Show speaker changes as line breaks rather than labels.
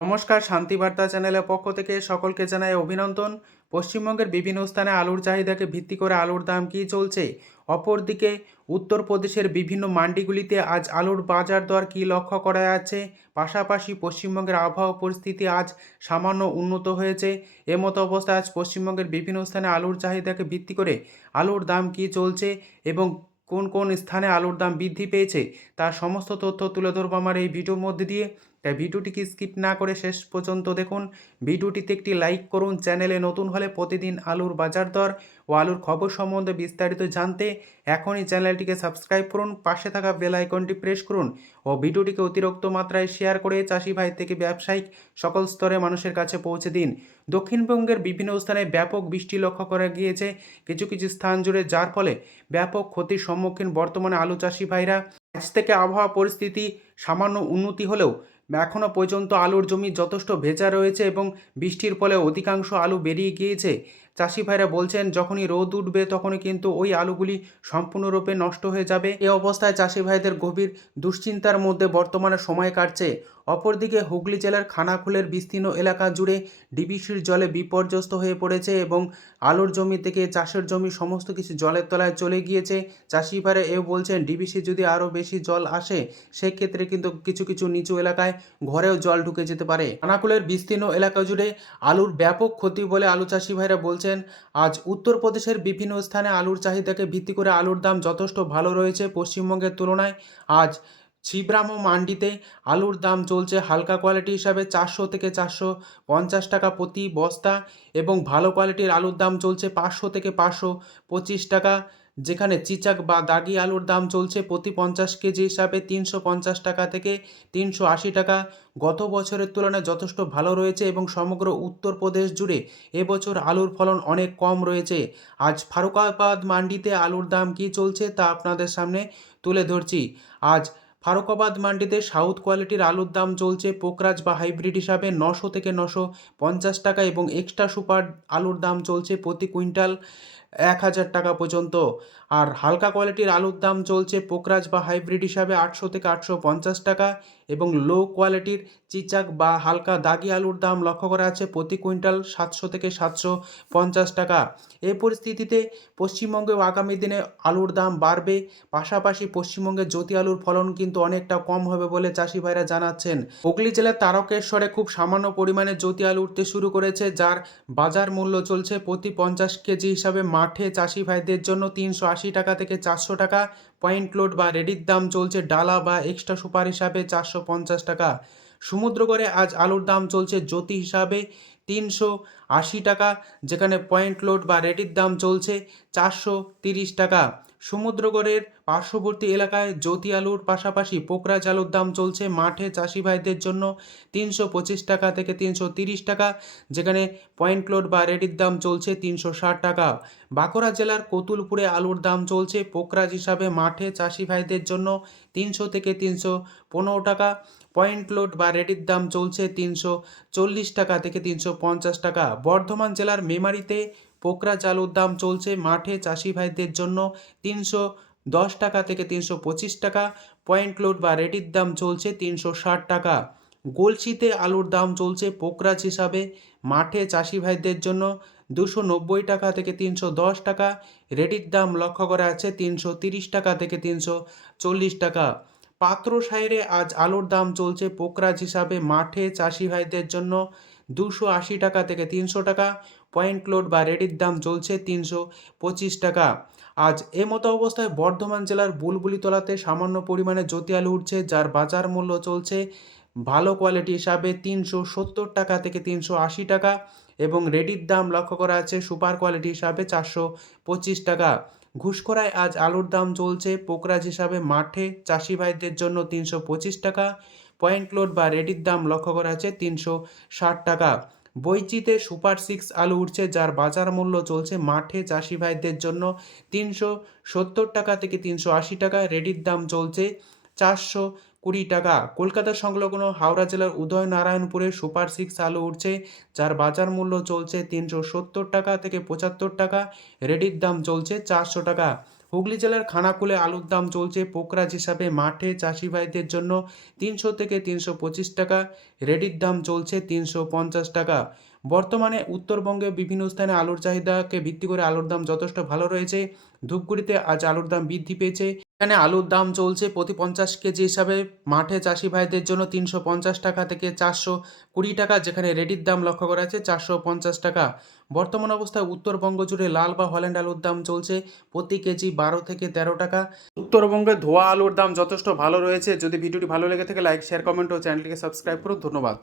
নমস্কার শান্তিবার্তা চ্যানেলের পক্ষ থেকে সকলকে জানাই অভিনন্দন। পশ্চিমবঙ্গের বিভিন্ন স্থানে আলুর চাহিদাকে ভিত্তি করে আলুর দাম কী চলছে? অপরদিকে, উত্তরপ্রদেশের বিভিন্ন মান্ডিগুলিতে আজ আলুর বাজার দর কী লক্ষ্য করা যাচ্ছে? পাশাপাশি পশ্চিমবঙ্গের আবহাওয়া পরিস্থিতি আজ সামান্য উন্নত হয়েছে। এমতো অবস্থায় আজ পশ্চিমবঙ্গের বিভিন্ন স্থানে আলুর চাহিদাকে ভিত্তি করে আলুর দাম কী চলছে এবং কোন কোন স্থানে আলুর দাম বৃদ্ধি পেয়েছে, তার সমস্ত তথ্য তুলে ধরবো আমার এই ভিডিওর মধ্যে দিয়ে। তাই ভিডিওটিকে স্কিপ না করে শেষ পর্যন্ত দেখুন। ভিডিওটিতে একটি লাইক করুন। চ্যানেলে নতুন হলে প্রতিদিন আলুর বাজার দর ও আলুর খবর সম্বন্ধে বিস্তারিত জানতে এখনই চ্যানেলটিকে সাবস্ক্রাইব করুন। পাশে থাকা বেল আইকনটি প্রেস করুন ও ভিডিওটিকে অতিরিক্ত মাত্রায় শেয়ার করে চাষি ভাই থেকে ব্যবসায়িক সকল স্তরে মানুষের কাছে পৌঁছে দিন। দক্ষিণবঙ্গের বিভিন্ন স্থানে ব্যাপক বৃষ্টি লক্ষ্য করা গিয়েছে। কিছু কিছু স্থান জুড়ে যার ফলে ব্যাপক ক্ষতির সম্মুখীন বর্তমানে আলু চাষি ভাইরা। আজ থেকে আবহাওয়া পরিস্থিতি সামান্য উন্নতি হলেও এখনও পর্যন্ত আলুর জমি যথেষ্ট ভেজা রয়েছে এবং বৃষ্টির ফলে অধিকাংশ আলু বেরিয়ে গিয়েছে। চাষি ভাইরা বলছেন, যখনই রোদ উঠবে, তখনই কিন্তু ওই আলুগুলি সম্পূর্ণরূপে নষ্ট হয়ে যাবে। এ অবস্থায় চাষি ভাইদের গভীর দুশ্চিন্তার মধ্যে বর্তমানে সময় কাটছে। অপরদিকে হুগলি জেলার খানাকুলের বিস্তীর্ণ এলাকা জুড়ে ডিবিসির জলে বিপর্যস্ত হয়ে পড়েছে এবং আলুর জমি থেকে চাষের জমি সমস্ত কিছু জলের তলায় চলে গিয়েছে। চাষি ভাইরা এও বলছেন, ডিবিসি যদি আরও বেশি জল আসে, সেক্ষেত্রে কিন্তু কিছু কিছু নিচু এলাকায় ঘরেও জল ঢুকে যেতে পারে। খানাকুলের বিস্তীর্ণ এলাকা জুড়ে আলুর ব্যাপক ক্ষতি বলে আলু চাষি ভাইরা বলছেন আজ উত্তরপ্রদেশের বিভিন্ন স্থানে আলুর চাহিদাকে ভিত্তি করে আলুর দাম যথেষ্ট ভালো রয়েছে। পশ্চিমবঙ্গের তুলনায় আজ ছিব্রাম মান্ডিতে আলুর দাম চলছে হালকা কোয়ালিটি হিসাবে চারশো থেকে চারশো পঞ্চাশ টাকা প্রতি বস্তা এবং ভালো কোয়ালিটির আলুর দাম চলছে পাঁচশো থেকে পাঁচশো পঁচিশ টাকা। যেখানে চিচাক বা দাগি আলুর দাম চলছে প্রতি পঞ্চাশ কেজি হিসাবে তিনশো পঞ্চাশ টাকা থেকে তিনশো আশি টাকা। গত বছরের তুলনায় যথেষ্ট ভালো রয়েছে এবং সমগ্র উত্তরপ্রদেশ জুড়ে এবছর আলুর ফলন অনেক কম রয়েছে। আজ ফারুকাবাদ মান্ডিতে আলুর দাম কি চলছে তা আপনাদের সামনে তুলে ধরছি। আজ ফারুকাবাদ মান্ডিতে সাউথ কোয়ালিটির আলুর দাম চলছে পোকরাজ বা হাইব্রিড হিসাবে নশো থেকে নশো পঞ্চাশ টাকা এবং এক্সট্রা সুপার আলুর দাম চলছে প্রতি কুইন্টাল এক হাজার টাকা পর্যন্ত। আর হালকা কোয়ালিটির আলুর দাম চলছে পোকরাজ বা হাইব্রিড হিসাবে আটশো থেকে আটশো পঞ্চাশ টাকা এবং লো কোয়ালিটির চিচাক বা হালকা দাগি আলুর দাম লক্ষ্য করা আছে প্রতি কুইন্টাল সাতশো থেকে সাতশো পঞ্চাশ টাকা। এই পরিস্থিতিতে পশ্চিমবঙ্গেও আগামী দিনে আলুর দাম বাড়বে, পাশাপাশি পশ্চিমবঙ্গে জ্যোতি আলুর ফলন কিন্তু অনেকটা কম হবে বলে চাষি ভাইরা জানাচ্ছেন। হুগলি জেলার তারকেশ্বরে খুব সামান্য পরিমাণে জ্যোতি আলু উঠতে শুরু করেছে, যার বাজার মূল্য চলছে প্রতি পঞ্চাশ কেজি হিসাবে। মাঠে চাষি ভাইদের জন্য তিনশো আট আশি টাকা থেকে চারশো টাকা। পয়েন্ট লোড বা রেডির দাম চলছে ডালা বা এক্সট্রা সুপার হিসাবে চারশো পঞ্চাশ টাকা। সমুদ্রগড়ে আজ আলুর দাম চলছে জ্যোতি হিসাবে তিনশো আশি টাকা, যেখানে পয়েন্ট লোড বা রেডির দাম চলছে চারশো তিরিশ টাকা। সমুদ্রগড়ের পার্শ্ববর্তী এলাকায় জ্যোতি আলুর পাশাপাশি পোকরাজ আলুর দাম চলছে মাঠে চাষি ভাইদের জন্য তিনশো পঁচিশ টাকা থেকে তিনশো তিরিশ টাকা, যেখানে পয়েন্ট লোড বা রেডির দাম চলছে তিনশো ষাট টাকা। বাঁকুড়া জেলার কতুলপুরে আলুর দাম চলছে পোকরাজ হিসাবে মাঠে চাষি ভাইদের জন্য তিনশো থেকে তিনশো পনেরো টাকা। পয়েন্ট লোড বা রেডির দাম চলছে তিনশো চল্লিশ টাকা থেকে তিনশো পঞ্চাশ টাকা। বর্ধমান জেলার মেমারিতে পোকরা চালুর দাম চলছে মাঠে চাষি ভাইদের জন্য তিনশো দশ টাকা থেকে তিনশো পঁচিশ টাকা। পয়েন্ট লোড বা রেডির দাম চলছে তিনশো ষাট টাকা। গলসিতে আলুর দাম চলছে পোকরাজ হিসাবে মাঠে চাষি ভাইদের জন্য দুশো নব্বই টাকা থেকে তিনশো দশ টাকা। রেডির দাম লক্ষ্য করা আছে তিনশো তিরিশ টাকা থেকে তিনশো চল্লিশ টাকা। পাত্র সাইরে আজ আলুর দাম চলছে পোকরাজ হিসাবে মাঠে চাষি ভাইদের জন্য দুশো আশি টাকা থেকে তিনশো টাকা। পয়েন্ট লোড বা রেডির দাম চলছে তিনশো পঁচিশ টাকা। আজ এ মতো অবস্থায় বর্ধমান জেলার বুলবুলি বুলবুলিতলাতে সামান্য পরিমাণে জ্যোতি আলু উঠছে, যার বাজার মূল্য চলছে ভালো কোয়ালিটি হিসাবে তিনশো সত্তর টাকা থেকে তিনশো আশি টাকা এবং রেডির দাম লক্ষ্য করা আছে সুপার কোয়ালিটি হিসাবে চারশো পঁচিশ টাকা। ঘুষখোরায় আজ আলুর দাম চলছে, পোকরাজ হিসাবে মাঠে চাষি ভাইদের জন্য তিনশো পঁচিশ টাকা। পয়েন্ট লোড বা রেডির দাম লক্ষ্য করা আছে তিনশো ষাট টাকা। বইচিতে সুপার সিক্স আলু উঠছে, যার বাজার মূল্য চলছে মাঠে চাষি ভাইদের জন্য তিনশো সত্তর টাকা থেকে তিনশো আশি টাকা, রেডির দাম চলছে চারশো কুড়ি টাকা। কলকাতা সংলগ্ন হাওড়া জেলার উদয়নারায়ণপুরে সুপার সিক্স আলু উঠছে, যার বাজার মূল্য চলছে তিনশো সত্তর টাকা থেকে পঁচাত্তর টাকা, রেডির দাম চলছে চারশো টাকা। হুগলি জেলার খানাকুলে আলুর দাম চলছে পোকরাজ হিসাবে। মাঠে চাষি ভাইদের জন্য তিনশো থেকে তিনশো পঁচিশ টাকা, রেডির দাম চলছে তিনশো পঞ্চাশ টাকা। বর্তমানে উত্তরবঙ্গে বিভিন্ন স্থানে আলুর চাহিদাকে ভিত্তি করে আলুর দাম যথেষ্ট ভালো রয়েছে। ধূপগুড়িতে আজ আলুর দাম বৃদ্ধি পেয়েছে। এখানে আলুর দাম চলছে প্রতি পঞ্চাশ কেজি হিসাবে। মাঠে চাষি ভাইদের জন্য তিনশো পঞ্চাশ টাকা থেকে চারশো কুড়ি টাকা, যেখানে রেডির দাম লক্ষ্য করা যাচ্ছে চারশো পঞ্চাশ টাকা। বর্তমান অবস্থায় উত্তরবঙ্গ জুড়ে লাল বা হল্যান্ড আলুর দাম চলছে প্রতি কেজি বারো থেকে তেরো টাকা। উত্তরবঙ্গে ধোয়া আলুর দাম যথেষ্ট ভালো রয়েছে। যদি ভিডিওটি ভালো লেগে থাকে, লাইক, শেয়ার, কমেন্ট ও চ্যানেলটিকে সাবস্ক্রাইব করুন। ধন্যবাদ।